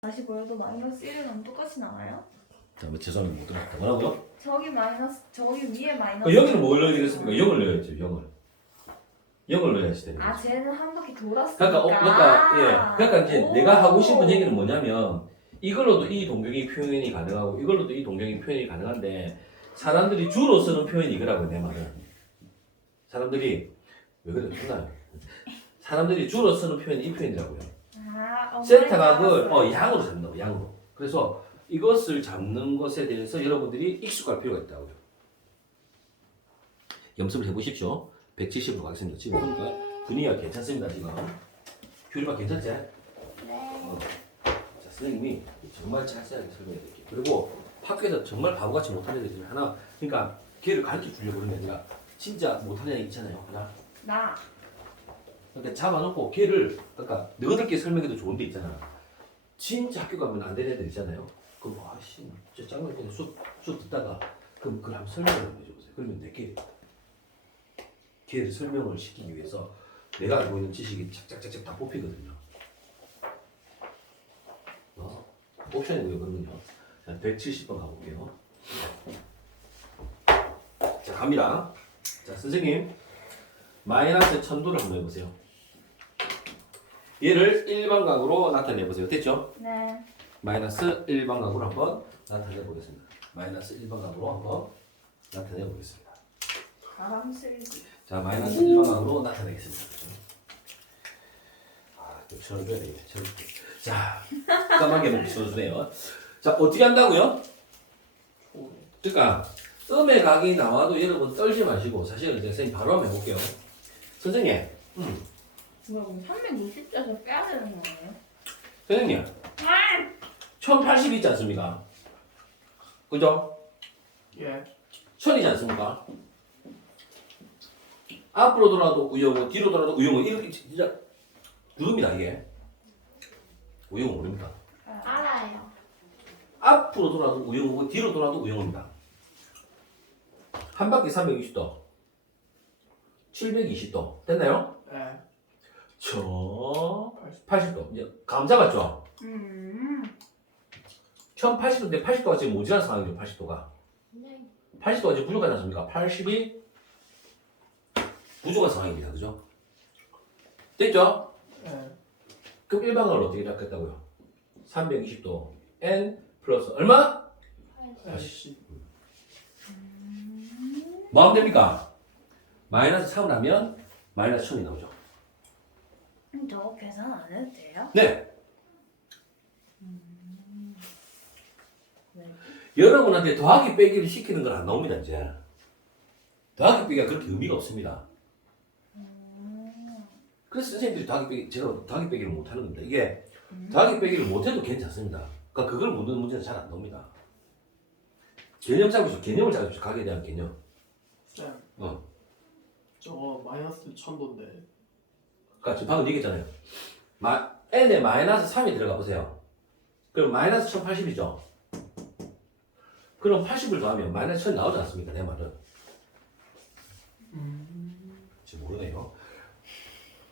다시 보여도 마이너스 1은 똑같이 나와요? 잠깐만 죄송합니다 못 들었다. 뭐라고요? 저기 마이너스, 저기 위에 마이너스. 여기는 뭘 넣어야 되겠습니까? 0을 넣어야죠. 0을 넣어야지 되는 아, 거죠. 쟤는 한 바퀴 돌았으니까. 그러니까 이제 오. 내가 하고 싶은 얘기는 뭐냐면 이걸로도 이 동경이 표현이 가능하고 이걸로도 이 동경이 표현이 가능한데 사람들이 주로 쓰는 표현이 이거라고 내 말은. 사람들이 왜 그래 존나요? 사람들이 주로 쓰는 표현이 이 표현이라고요. 아, 센터각을 양으로 잡는다고 양으로. 그래서 이것을 잡는 것에 대해서 여러분들이 익숙할 필요가 있다고요. 연습을 해보십시오. 170으로 가겠습니다. 지금 보니까 분위기가 괜찮습니다. 지금 교리가 괜찮지? 네. 자, 선생님이 정말 자세하게 설명해 드릴게요. 그리고 학교에서 정말 바보같이 못하는 애들 중에 하나, 그러니까 걔를 가르쳐 주려고 그러는 게 아니라 진짜 못하는 애 있잖아요. 하나. 나. 그러니까 잡아놓고 걔를, 그러니까 너희들끼리 설명해도 좋은데 있잖아. 진짜 학교 가면 안 되는 애들 있잖아요. 그럼 아씨, 진짜 짱나 그냥 수업 듣다가 그럼 그걸 한번 설명을 한번 해줘보세요. 그러면 내게 걔를 설명을 시키기 위해서 내가 알고 있는 지식이 착착착착 다 뽑히거든요. 옵션이고요, 그러면요. 자, 170번 가볼게요. 자, 갑니다. 자, 선생님. 마이너스 1000도를 한번 해보세요. 얘를 일반각으로 나타내보세요. 됐죠? 네. 마이너스 1반각으로 한번 나타내보겠습니다. 마이너스 1반각으로 한번 나타내보겠습니다. 바람 쓸기. 자, 마이너스 1반각으로 나타내겠습니다. 좀 쳐줘야 되겠네. 자, 까맣게 먹기 쳐주네요. 자, 어떻게 한다고요? 그러니까 음의 각이 나와도 여러분 떨지 마시고 사실은 이제 선생님 바로 한번 해볼게요. 선생님. 그럼 360자에서 빼야 되는 거예요? 선생님. 1080 있지 않습니까? 그죠? 예. 1000이지 않습니까? 앞으로 돌아도 우영우, 뒤로 돌아도 우영우. 이렇게 진짜 누릅니다, 이게. 우영우 모릅니까? 알아요. 앞으로 돌아도 우영우고 뒤로 돌아도 우영우입니다. 한 바퀴 320도. 720도. 됐나요? 예. 저 80도. 이제 감 잡았죠? 1080도인데 80도가 지금 모자란 상황이죠, 80도가. 80도가 지금 부족하지 않습니까? 80이 부족한 상황입니다. 그죠? 됐죠? 예. 그럼 일반각을 어떻게 잡겠다고요? 320도 n 플러스 얼마? 80. 뭐 하면 됩니까? 마이너스 3을 하면 마이너스 1000이 나오죠. 저거 계산 안 해도 돼요? 네. 네. 여러분한테 더하기 빼기를 시키는 건 안 나옵니다. 이제 더하기 빼기가 그렇게 의미가 없습니다. 그래서 선생님들이 더하기 빼기, 제가 더하기 빼기를 못하는 겁니다. 이게 더하기 빼기를 못해도 괜찮습니다. 그러니까 그걸 묻는 문제는 잘 안 나옵니다. 개념 잡으십시오. 개념을 잡으십시오. 각에 대한 개념. 쌤. 어. 저거 마이너스 1000도인데. 그러니까 지금 방금 얘기했잖아요. n에 마이너스 3이 들어가 보세요. 그럼 마이너스 1080이죠. 그럼 80을 더하면 마이너스 1000 나오지 않습니까? 내 말은. 지금 모르네요.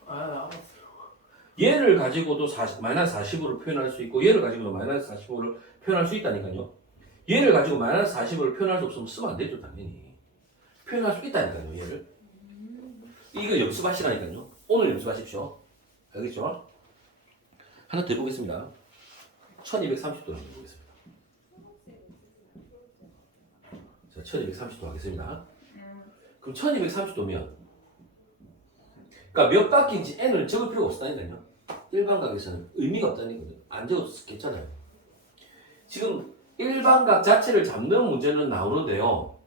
알았어요. 얘를 가지고도 마이너스 40으로 표현할 수 있고 얘를 가지고도 마이너스 45를 표현할 수 있다니까요. 얘를 가지고 마이너스 40을 표현할 수 없으면 쓰면 안 되죠, 당연히. 표현할 수 있다니까요, 얘를. 이거 연습하시라니까요. 오늘 연습하십시오. 알겠죠? 하나 더 해보겠습니다. 1230도로 해보겠습니다. 자, 1230도 하겠습니다. 그럼 1230도면 그러니까 몇 바퀴인지 n을 적을 필요가 없다니까요. 일반각에서는 의미가 없다니까요. 안 적어도 괜찮아요. 지금 일반각 자체를 잡는 문제는 나오는데요.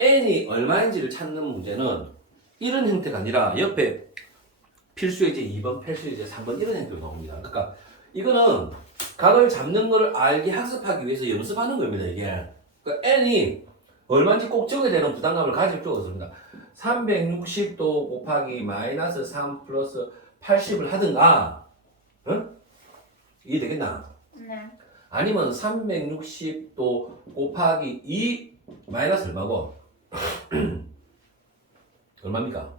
n이 얼마인지를 찾는 문제는 이런 형태가 아니라 옆에 필수예제 2번, 필수예제 3번 이런 형태로 나옵니다. 그러니까 이거는 각을 잡는 걸 알게 학습하기 위해서 연습하는 겁니다. 이게. 그러니까 n이 얼마인지 꼭 적어야 되는 부담감을 가질 필요가 없습니다. 360도 곱하기 마이너스 3 플러스 80을 하든가, 응? 이해되겠나? 네. 아니면 360도 곱하기 2 마이너스 얼마고? 얼마입니까?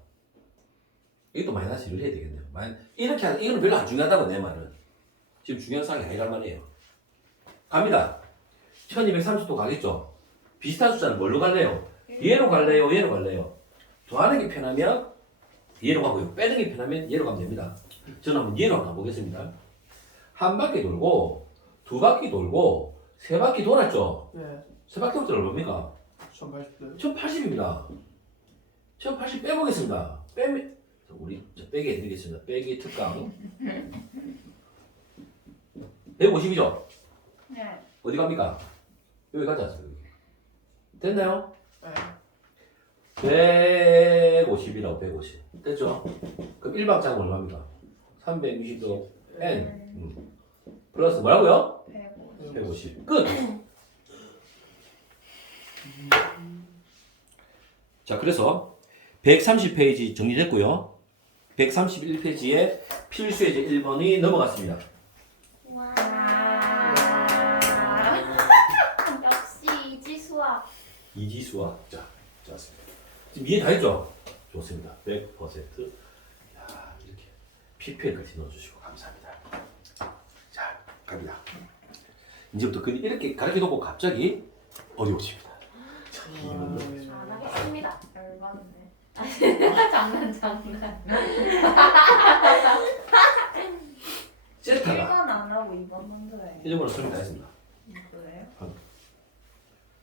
이것도 마이너스 1을 해야 되겠네요. 이렇게 하는, 이건 별로 안 중요하다고 내 말은. 지금 중요한 사항이 아니란 말이에요. 갑니다. 1230도 가겠죠? 비슷한 숫자는 뭘로 갈래요? 얘로 갈래요? 얘로 갈래요? 더하는 게 편하면 얘로 가고요. 빼는 게 편하면 얘로 가면 됩니다. 저는 한번 얘로 한번 가보겠습니다. 한 바퀴 돌고, 두 바퀴 돌고, 세 바퀴 돌았죠? 네. 세 바퀴 돌 때 얼마입니까? 1080대. 1080입니다. 1080 빼보겠습니다. 빼면, 우리 빼기 해드리겠습니다. 빼기 특강. 150이죠? 네. 어디 갑니까? 여기 가지 않습니까? 됐나요? 네. 150이라고 150. 됐죠? 그럼 일방장은 얼마입니까? 360도 n 플러스 뭐라고요? 150. 150. 끝! 자, 그래서 130페이지 정리됐고요. 131페이지에 필수 예제 1번이 넘어갔습니다. 와. 역시 이지 수학. 이지수와 자, 좋습니다. 지금 이해 다 했죠? 좋습니다. 100%. 야, 이렇게 PPL까지 넣어주시고 감사합니다. 자, 갑니다. 이제부터 그냥 이렇게 가르쳐놓고 갑자기 어려워집니다. 자, 이거는 잘하겠습니다. 열받네. 장난. 세타가 1번 안 하고 2번 먼저 해. 1번은 설명 다 했습니다. 그래요?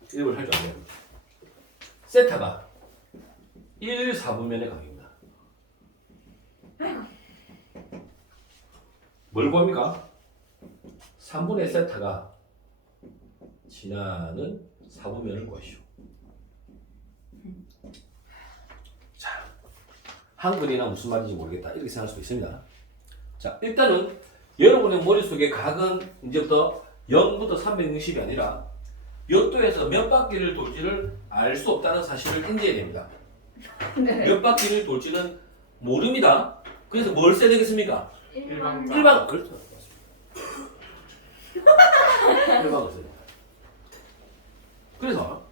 1번 할 줄 알아요. 세타가 1, 4분면의 각입니다. 뭘 구합니까? 3분의 세타가 지나는 4분면을 구하시오. 자, 한글이나 무슨 말인지 모르겠다 이렇게 생각할 수도 있습니다. 자, 일단은 여러분의 머릿속에 각은 이제부터 0부터 360이 아니라 몇 도에서 몇 바퀴를 돌지를 알 수 없다는 사실을 인지해야 됩니다. 네. 몇 바퀴를 돌지는 모릅니다. 그래서 뭘 써야 되겠습니까? 일반. 일반을 그렇죠. 일반을 써야 됩니다. 그래서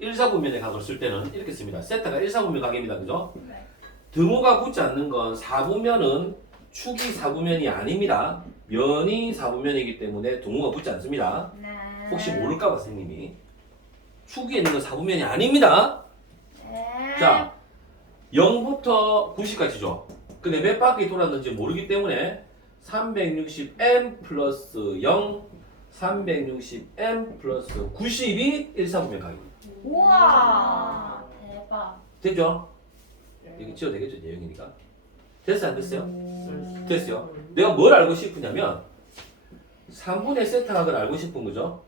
1사분면의 각을 쓸 때는 이렇게 씁니다. 세타가 1사분면 각입니다. 그죠? 네. 등호가 붙지 않는 건 4분면은 축이 4분면이 아닙니다. 면이 4분면이기 때문에 등호가 붙지 않습니다. 네. 혹시 모를까봐 선생님이 축에 있는 건 4분면이 아닙니다. 네. 자, 0부터 90까지죠. 근데 몇 바퀴 돌았는지 모르기 때문에 360m 플러스 0, 360m 플러스 90이 1사분면 각입니다. 우와. 대박. 됐죠? 이게 지워 되겠죠? 내용이니까. 됐어요? 안 됐어요? 네. 됐어요. 내가 뭘 알고 싶으냐면 3분의 세타각을 알고 싶은 거죠.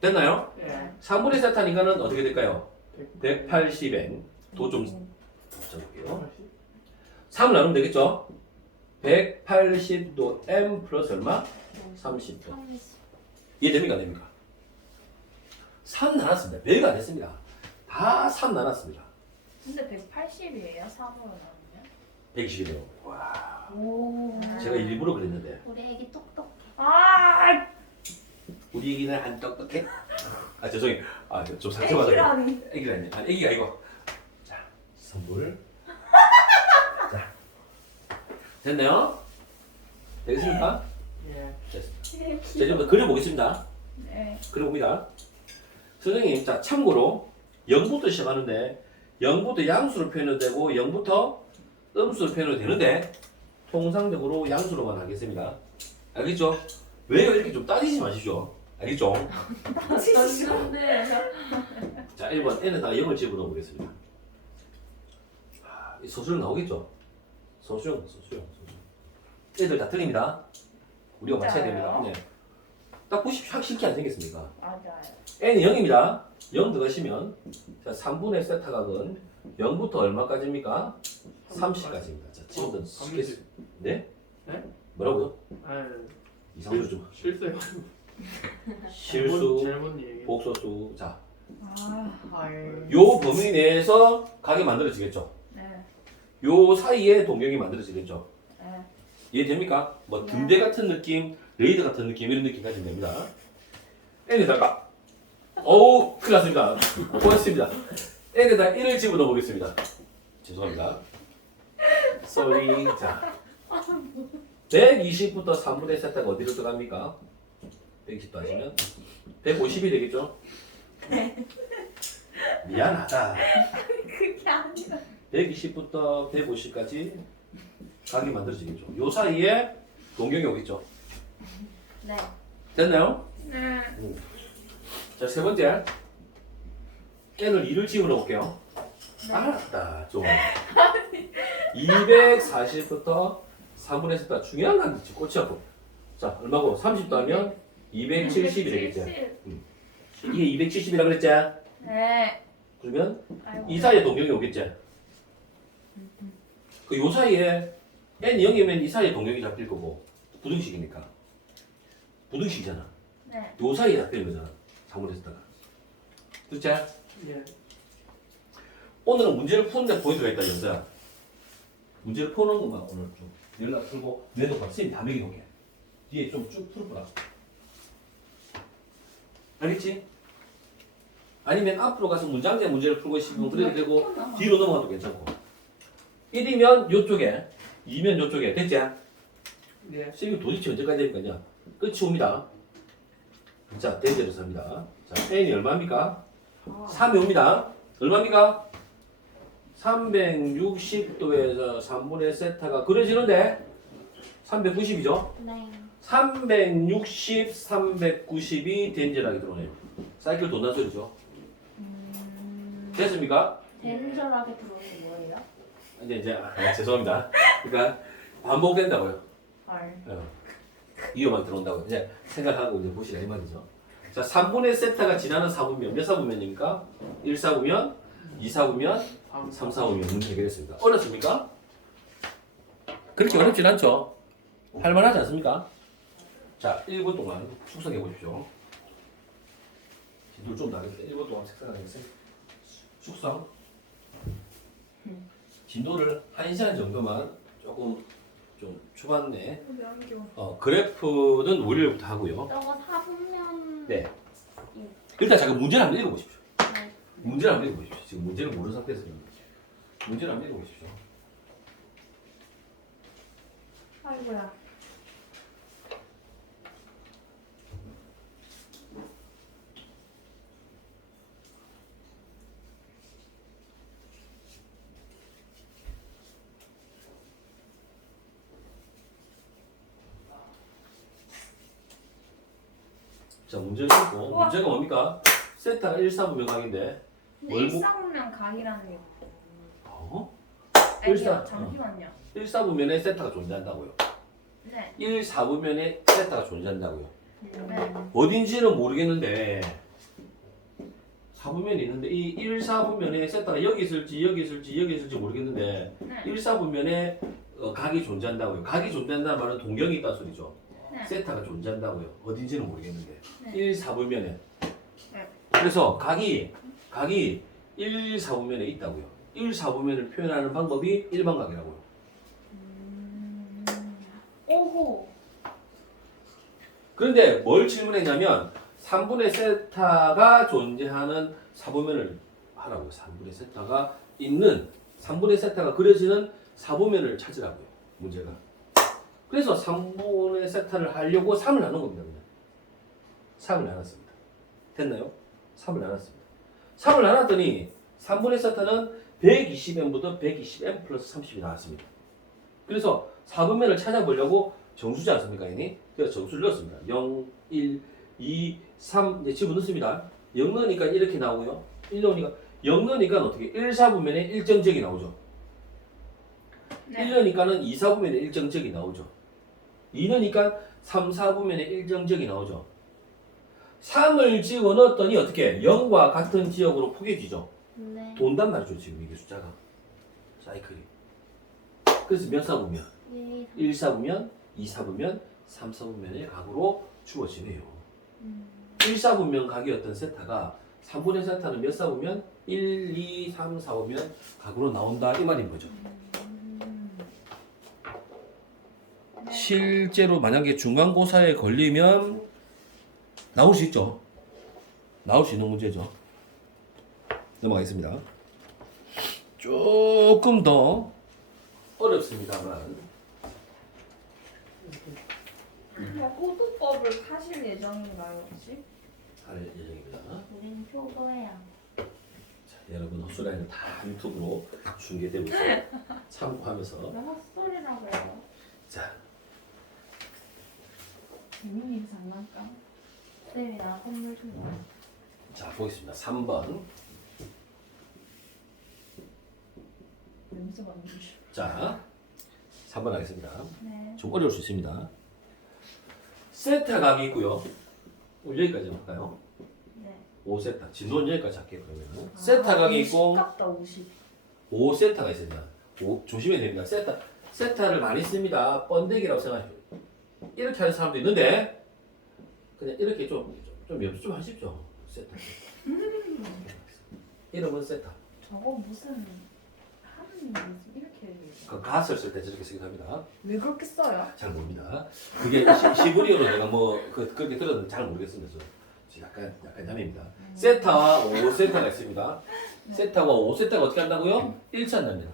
됐나요? 네. 3분의 세타니까는 어떻게 될까요? 180n 도좀 적을게요. 3을 나누면 되겠죠? 180도 m 플러스 얼마? 30도. 이해됩니까? 안 됩니까? 3 나눴습니다. 별거 안 했습니다. 다 3 나눴습니다. 근데 180이에요? 3으로 나오면? 120이네요. 와. 오. 제가 일부러 그랬는데 우리 애기 똑똑해. 아, 우리 애기는 안 똑똑해? 아 죄송해요. 아좀 상처받아요. 애기라니. 애기라니. 아니 애기가 이거. 자 선물. 자 됐나요? 되겠습니까? 예. 됐습니다. 자 이제 그려보겠습니다. 네. 그려봅니다. 선생님 자 참고로 0부터 시작하는데 0부터 양수로 표현해도 되고 0부터 음수로 표현해도 되는데 통상적으로 양수로만 하겠습니다. 알겠죠? 왜요? 이렇게 좀 따지지 마십시오. 알겠죠? 던졌는데. 자 1번 n에다가 0을 집어넣어 보겠습니다. 이 소수령 나오겠죠? 소수령. 애들 다 틀립니다. 우리가 맞춰야 됩니다. 진짜요? 네. 딱 보십시오. 확 쉽게 안 생겼습니까? 맞아요. n이 0입니다. 0 들어가시면 자 3분의 세타각은 0부터 얼마까지입니까? 30까지입니다. 자 지금부터 쉽게 30. 네? 네? 뭐라고요? 아, 이상도 좀 실수해가지고. 실수, 잘못 얘기. 복소수. 자, 아, 요 범위 내에서 각이 만들어지겠죠. 네. 요 사이에 동경이 만들어지겠죠. 네. 이해됩니까? 뭐 등대 같은 느낌, 레이더 같은 느낌 이런 느낌 가지면 됩니다. n에다가 어우 큰일 났습니다. 고맙습니다. n에다 1을 집어넣어 보겠습니다. 죄송합니다. sorry. 자 120부터 3분의 세타가 어디로 들어갑니까? 120도 하시면 150이 되겠죠? 미안하다. 그게 아니라. 120부터 150까지 각이 만들어지겠죠. 요 사이에 동경이 오겠죠. 네. 됐나요? 네. 자, 세 번째. n을 2를 집어넣어 볼게요. 네. 알았다, 좀. 240부터 3분의 세타 중요한 거 있지, 꽂히고. 자, 얼마고? 30도 하면 270이 되겠지. 이게 270이라 그랬지? 네. 그러면 아이고. 이 사이에 동경이 오겠지? 그 요 사이에 n 0이면 이 사이에 동경이 잡힐 거고 부등식이니까 부등식이잖아. 네. 요 사이에 잡히는 거잖아. 3분의 세타가. 그렇지? 예. 오늘은 문제를 푸는데 포인트가 있다, 연서야. 문제를 푸는 것만 오늘 좀 연락 풀고 내도 봐. 선생님이 다 매겨놓게. 뒤에 좀 쭉 풀어보라. 알겠지? 아니면 앞으로 가서 문장제 문제를 풀고 싶으면 그래도 되고 뒤로 넘어가도 괜찮고. 1이면 요쪽에 2면 요쪽에 됐지? 예. 선생님이 도대체 언제까지 될 거냐? 끝이 옵니다. 자, 된 대로 삽니다. 자, n이 얼마입니까? 3이 옵니다. 얼마입니까? 360도에서 3분의 세타가 그려지는데 390이죠? 네. 360, 390이 dense락이 들어오네요. 사이클 돈단 소리죠. 됐습니까? 덴저하게 들어오는 게 뭐예요? 죄송합니다. 그러니까 반복된다고요. 헐. 이어만 들어온다고 이제 생각하고 이제 보시라 이 말이죠. 자, 3분의 세타가 지나는 사분면 몇 사분면입니까? 1사분면, 2사분면, 3사분면 문제 해결했습니다. 어렵습니까? 그렇게 어렵진 않죠. 할만하지 않습니까? 자, 1분 동안 숙성해 보십시오. 진도를 좀 나겠는데 1분 동안 숙성하겠어요. 숙성. 진도를 1시간 정도만 조금 좀 초반에 그래프는 월요일부터 하고요. 저거 사분면. 네. 일단 잠깐 문제를 한번 읽어보십시오. 네. 문제를 한번 읽어보십시오. 지금 문제를 모르는 상태에서 문제를 한번 읽어보십시오. 아이고야. 자, 문제를 읽고 문제가 뭡니까? 세타가 1사분면 각인데 근데 뭘 보- 일사분면 각이라는 게 어? 아니요. 일사- 잠시만요. 1사분면에 세타가 존재한다고요. 네. 1사분면에 세타가 존재한다고요. 네. 어딘지는 모르겠는데 4분면이 있는데 이 1사분면에 세타가 여기 있을지 여기 있을지 여기 있을지 모르겠는데 네. 1사분면에 각이 존재한다고요. 각이 존재한다는 말은 동경이 있다는 소리죠. 네. 세타가 존재한다고요. 어딘지는 모르겠는데 네. 1사분면에 네. 그래서 각이 1사분면에 있다고요. 1사분면을 표현하는 방법이 일반각이라고요. 오호. 그런데 뭘 질문했냐면 3분의 세타가 존재하는 사분면을 하라고요. 3분의 세타가 있는 3분의 세타가 그려지는 사분면을 찾으라고요. 문제가. 그래서 3분의 세타를 하려고 3을 나눈 겁니다. 그냥. 3을 나눴습니다. 됐나요? 3을 나눴습니다. 3을 나눴더니 3분의 세타는 120m부터 120m 플러스 30이 나왔습니다. 그래서 4분면을 찾아보려고 정수지 않습니까? 얘니? 그래서 정수를 넣었습니다. 0, 1, 2, 3 이제 집어넣습니다. 0 넣으니까 이렇게 나오고요. 1 넣으니까 0 넣으니까 어떻게 1, 4분면에 일정적이 나오죠. 네. 1 넣으니까는 2, 4분면에 일정적이 나오죠. 2 넣으니까 3, 4분면에 일정적이 나오죠. 3을 집어넣었더니 어떻게 0과 같은 지역으로 포개지죠. 네. 돈단 말이죠. 지금 이게 숫자가. 사이클이. 그래서 몇 사분면? 1 사분면, 2 사분면, 3 사분면의 각으로 주어지네요. 1 사분면 각이었던 세타가 3분의 세타는 몇 사분면? 1, 2, 3 사분면 각으로 나온다 이 말인 거죠. 실제로 만약에 중간고사에 걸리면 나올 수 있죠. 나올 수 있는 문제죠. 넘어가겠습니다. 조금 더 어렵습니다만 호두법을 하실 예정인가요 혹시? 할 예정입니다. 우린 표고야. 자, 여러분 헛소리는 다 유튜브로 중계되고 있어요. 참고하면서. 왜 헛소리라고 해요? 자, 재민이 장난감? 쌤이 나 선물 좀 줘. 자 보겠습니다. 3번. 냄새 맡는 줄. 자, 3번 하겠습니다. 네. 좀 어려울 수 있습니다. 세타 값이 있고요. 우리 여기까지 할까요? 네. 5세타. 진도는 여기까지 할게요. 그러면 세타 값이 있고 50값다 50. 5세타가 있습니다. 조심해야 됩니다. 세타를 많이 씁니다. 번데기라고 생각하시죠. 이렇게 하는 사람도 있는데 그냥 이렇게 좀 연습 좀 하십시오. 세타. 이름은 세타. 저거 무슨 하는 무슨 이렇게 그 갓을 쓸 때 저렇게 쓰기도 합니다. 왜 그렇게 써요? 잘 모릅니다. 그게 시브리어로 내가 뭐 그렇게 들었는데 잘 모르겠습니다. 저 약간 남입니다. 세타와 5세타가 있습니다. 세타와 5세타가 어떻게 한다고요? 일치한답니다.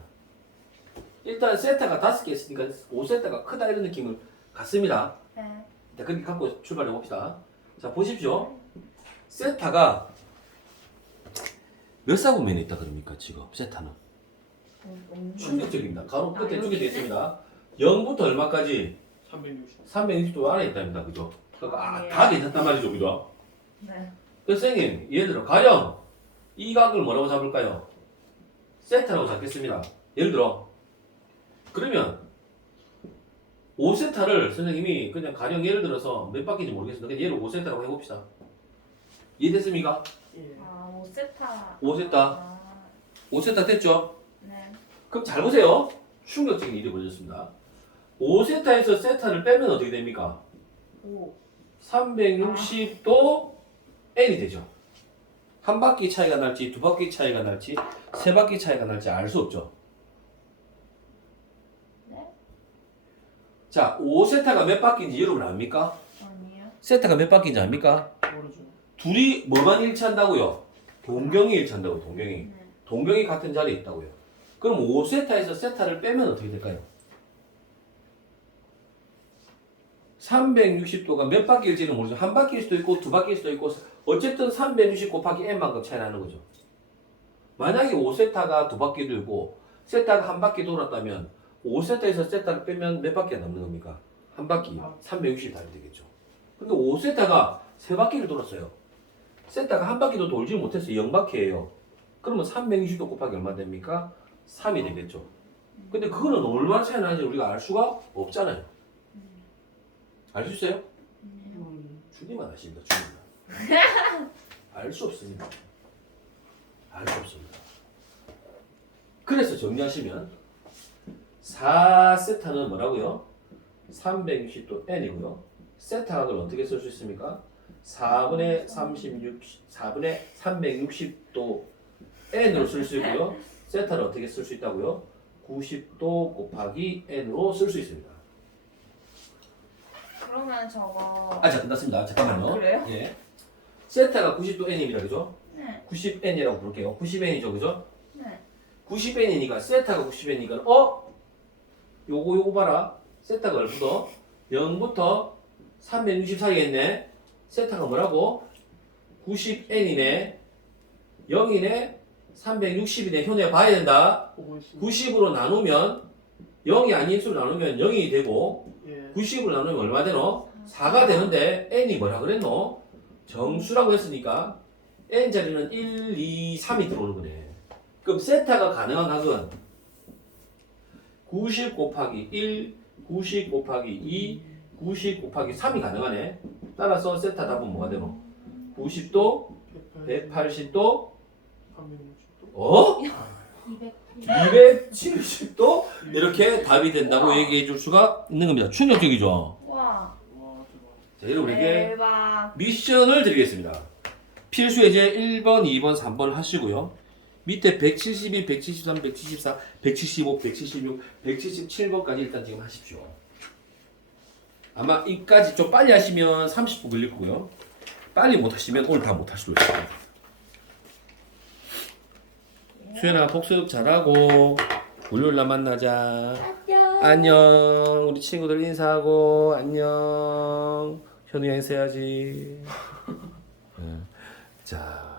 일단 세타가 5개 있으니까 5세타가 크다 이런 느낌을 갖습니다. 네. 일단 그렇게 갖고 출발해 봅시다. 자 보십시오. 세타가 몇 사분면에 있다 그럽니까 지금 세타는? 충격적입니다. 가로 끝에 쭉이 되어 있습니다. 0부터 얼마까지? 360. 360도 안에 있답니다. 그죠? 그러니까 예. 다 괜찮단 말이죠. 그죠? 네. 그래서 선생님 예를 들어 가령 이 각을 뭐라고 잡을까요? 세타라고 잡겠습니다. 예를 들어 그러면 5세타를 선생님이 그냥 가령 예를 들어서 몇 바퀴인지 모르겠습니다. 그냥 얘를 5세타라고 해봅시다. 이해됐습니까? 예. 아 5세타. 5세타. 아, 5세타 됐죠? 네. 그럼 잘 보세요. 충격적인 일이 벌어졌습니다. 5세타에서 세타를 빼면 어떻게 됩니까? 5. 360도 n이 되죠. 한 바퀴 차이가 날지 두 바퀴 차이가 날지 세 바퀴 차이가 날지 알 수 없죠. 네? 자, 5세타가 몇 바퀴인지 여러분 압니까? 아니요. 세타가 몇 바퀴인지 압니까? 모르죠. 둘이 뭐만 일치한다고요? 동경이 일치한다고 동경이. 네. 동경이 같은 자리에 있다고요. 그럼 5세타에서 세타를 빼면 어떻게 될까요? 360도가 몇 바퀴일지는 모르죠. 한 바퀴일 수도 있고 두 바퀴일 수도 있고 어쨌든 360 곱하기 n만큼 차이 나는 거죠. 만약에 5세타가 두 바퀴 돌고 세타가 한 바퀴 돌았다면 5세타에서 세타를 빼면 몇 바퀴가 남는 겁니까? 한 바퀴 360이 답이 되겠죠. 근데 5세타가 세 바퀴를 돌았어요. 세타가 한 바퀴도 돌지 못해서 0바퀴예요. 그러면 360도 곱하기 얼마 됩니까? 3이 되겠죠. 근데 그거는 얼마나 차이 나는지 우리가 알 수가 없잖아요. 알 수 있어요? 주님만 아십니다. 주님만. 알 수 없습니다. 알 수 없습니다. 그래서 정리하시면 4세타는 뭐라고요? 360도 n이고요. 세타 각을 어떻게 쓸 수 있습니까? 4분의 360도 n으로 쓸 수 있고요. 세타를 어떻게 쓸 수 있다고요? 90도 곱하기 n으로 쓸 수 있습니다. 그러면 저거. 아직 안 끝났습니다. 잠깐만요. 아, 그래요? 예. 세타가 90도 n입니다. 그죠? 네. 90n이라고 부를게요. 90n이죠. 그죠? 네. 90n이니까 세타가 90n이니까 요거 봐라. 세타가 얼마부터? 0부터 360 사이겠네. 세타가 뭐라고? 90n이네. 0이네. 360이네. 현에 봐야 된다. 보고 있습니다. 90으로 나누면 0이 아닌 수로 나누면 0이 되고 예. 90으로 나누면 얼마 되노? 4가 되는데 n이 뭐라 그랬노? 정수라고 했으니까 n 자리는 1, 2, 3이 들어오는 거네. 그럼 세타가 가능한 각은 90 곱하기 1, 90 곱하기 2, 90 곱하기 3이 가능하네. 따라서 세타 답은 뭐가 되노? 90도, 180도, 360도. 200. 270도 이렇게 답이 된다고 얘기해 줄 수가 있는 겁니다. 충격적이죠? 와. 와, 대박. 자, 여러분에게 대박. 미션을 드리겠습니다. 필수 예제 1번, 2번, 3번 하시고요. 밑에 172, 173, 174, 175, 176, 177번까지 일단 지금 하십시오. 아마 이까지 좀 빨리 하시면 30분 걸릴 거고요. 빨리 못 하시면 오늘 다 못 할 수도 있습니다. 수연아 복습 잘하고 월요일날 만나자. 안녕. 안녕. 우리 친구들 인사하고 안녕. 현우 형 인사해야지. 자.